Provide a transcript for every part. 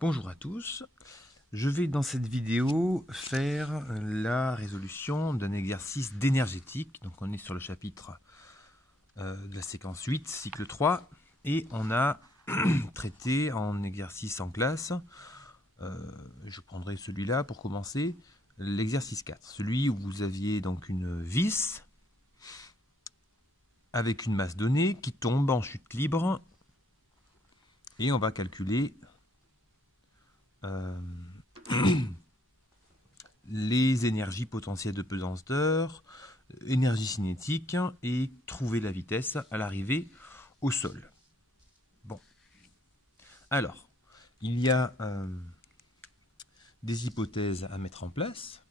Bonjour à tous, je vais dans cette vidéo faire la résolution d'un exercice d'énergétique. Donc on est sur le chapitre de la séquence 8, cycle 3, et on a traité en exercice en classe, je prendrai celui-là pour commencer, l'exercice 4, celui où vous aviez donc une vis avec une masse donnée qui tombe en chute libre, et on va calculer les énergies potentielles de pesanteur, énergie cinétique, et trouver la vitesse à l'arrivée au sol. Bon. Alors, il y a des hypothèses à mettre en place.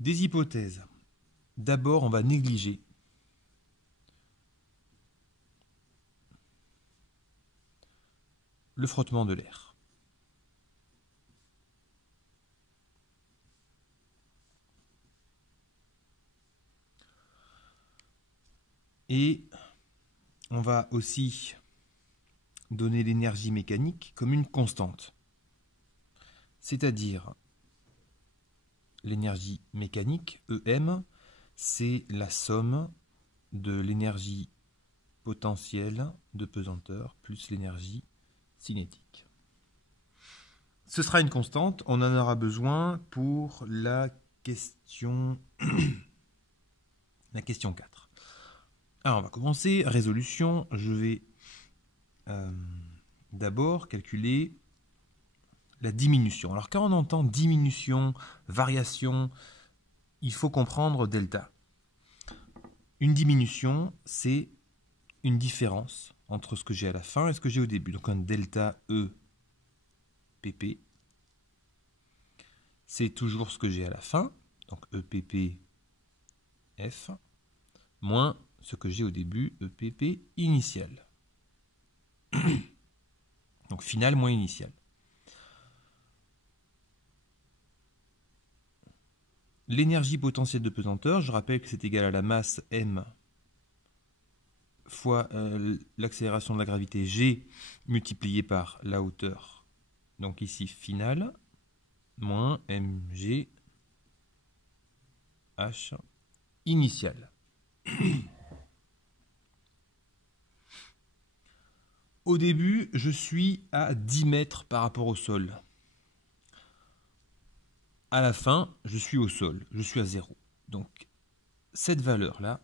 Des hypothèses. D'abord, on va négliger le frottement de l'air. Et on va aussi donner l'énergie mécanique comme une constante. C'est-à-dire, l'énergie mécanique, EM, c'est la somme de l'énergie potentielle de pesanteur plus l'énergie cinétique. Ce sera une constante, on en aura besoin pour la question 4. Alors on va commencer, résolution, je vais d'abord calculer la diminution. Alors quand on entend diminution, variation, il faut comprendre delta. Une diminution, c'est une différence entre ce que j'ai à la fin et ce que j'ai au début. Donc un delta E pp, c'est toujours ce que j'ai à la fin, donc EPP F, moins ce que j'ai au début, EPP initial. Donc final moins initial. L'énergie potentielle de pesanteur, je rappelle que c'est égal à la masse m fois l'accélération de la gravité g multiplié par la hauteur, donc ici final, moins mg h initial. Au début, je suis à 10 mètres par rapport au sol. À la fin, je suis au sol, je suis à 0. Donc, cette valeur-là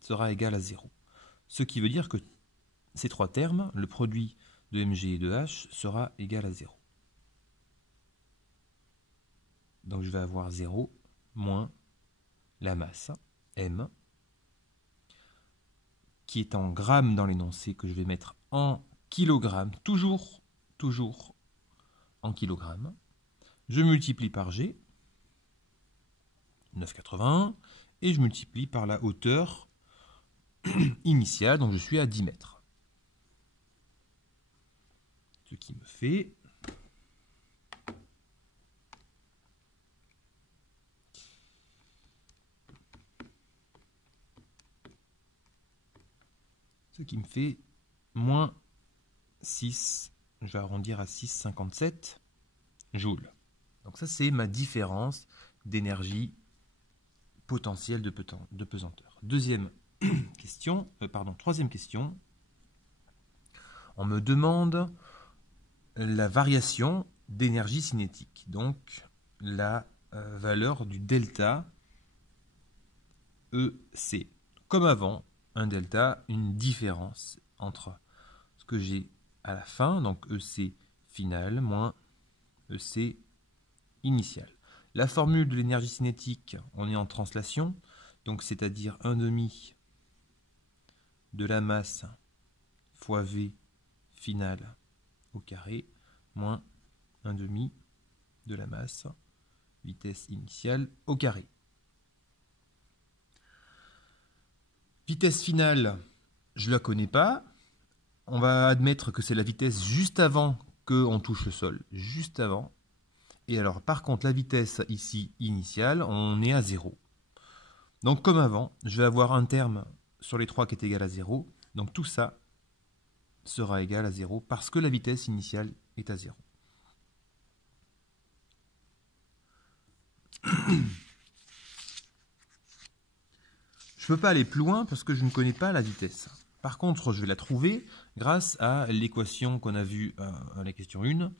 sera égale à 0. Ce qui veut dire que ces trois termes, le produit de mg et de h, sera égal à 0. Donc, je vais avoir 0 moins la masse, m, qui est en grammes dans l'énoncé, que je vais mettre en kilogrammes, toujours en kilogrammes. Je multiplie par g, 9,81, et je multiplie par la hauteur initiale, donc je suis à 10 mètres. Ce qui me fait moins 6, je vais arrondir à 6,57 joules. Donc ça, c'est ma différence d'énergie potentielle de pesanteur. Troisième question. On me demande la variation d'énergie cinétique, donc la valeur du delta EC. Comme avant, un delta, une différence entre ce que j'ai à la fin, donc EC final, moins EC initial. La formule de l'énergie cinétique, on est en translation, donc c'est-à-dire 1/2 de la masse fois V final au carré, moins 1/2 de la masse, vitesse initiale au carré. Vitesse finale, je ne la connais pas. On va admettre que c'est la vitesse juste avant qu'on touche le sol, juste avant. Et alors, par contre, la vitesse ici initiale, on est à 0. Donc, comme avant, je vais avoir un terme sur les 3 qui est égal à 0. Donc tout ça sera égal à 0 parce que la vitesse initiale est à 0. Je ne peux pas aller plus loin parce que je ne connais pas la vitesse. Par contre, je vais la trouver grâce à l'équation qu'on a vue à la question 1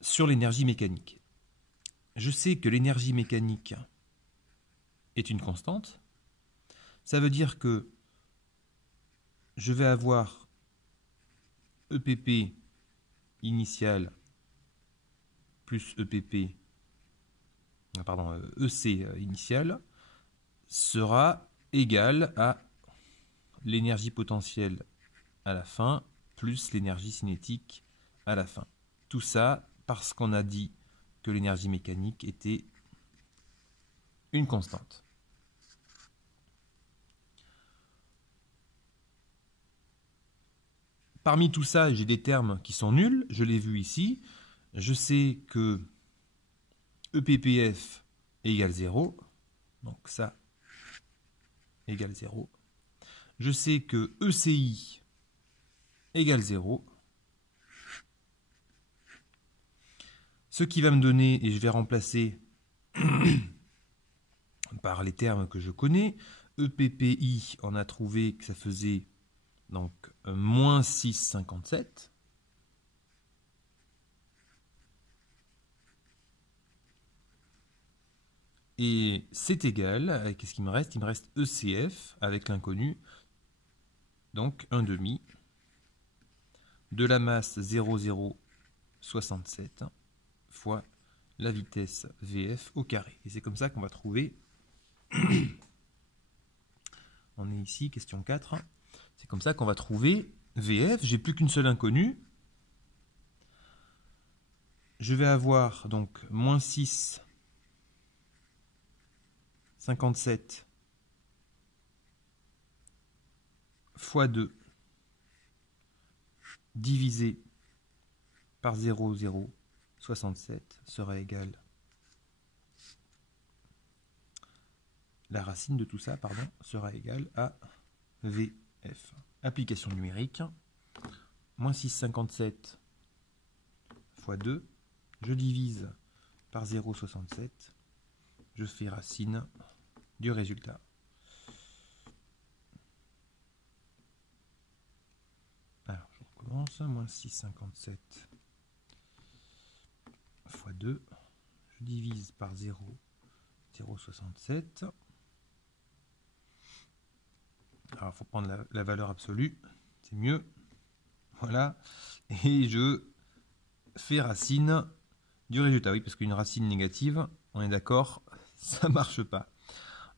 sur l'énergie mécanique. Je sais que l'énergie mécanique est une constante. Ça veut dire que je vais avoir EPP initial plus EPP, EC initial sera égal à l'énergie potentielle à la fin plus l'énergie cinétique à la fin. Tout ça parce qu'on a dit que l'énergie mécanique était une constante. Parmi tout ça, j'ai des termes qui sont nuls, je l'ai vu ici. Je sais que EPPF égale 0, donc ça égale 0. Je sais que ECI égale 0. Ce qui va me donner, et je vais remplacer par les termes que je connais, EPPI, on a trouvé que ça faisait donc moins 6,57. Et c'est égal, qu'est-ce qu'il me reste? Il me reste ECF avec l'inconnu, donc 1,5 de la masse 0,067 fois la vitesse VF au carré. Et c'est comme ça qu'on va trouver, on est ici, question 4, c'est comme ça qu'on va trouver VF. J'ai plus qu'une seule inconnue. Je vais avoir donc moins 6,57 fois 2 divisé par 0,067 sera égal, la racine de tout ça, pardon, sera égale à VF. Application numérique, moins 6,57 fois 2, je divise par 0,67, je fais racine du résultat. Alors, je recommence, moins 6,57 fois 2, je divise par 0,067. Alors, il faut prendre la valeur absolue, c'est mieux. Voilà, et je fais racine du résultat. Oui, parce qu'une racine négative, on est d'accord, ça ne marche pas.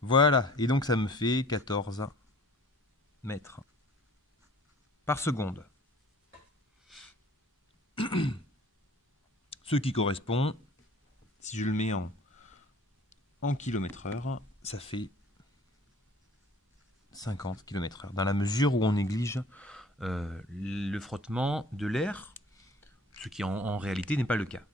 Voilà, et donc ça me fait 14 mètres par seconde. Ce qui correspond, si je le mets en km/h, ça fait 50 km/h, dans la mesure où on néglige le frottement de l'air, ce qui en réalité n'est pas le cas.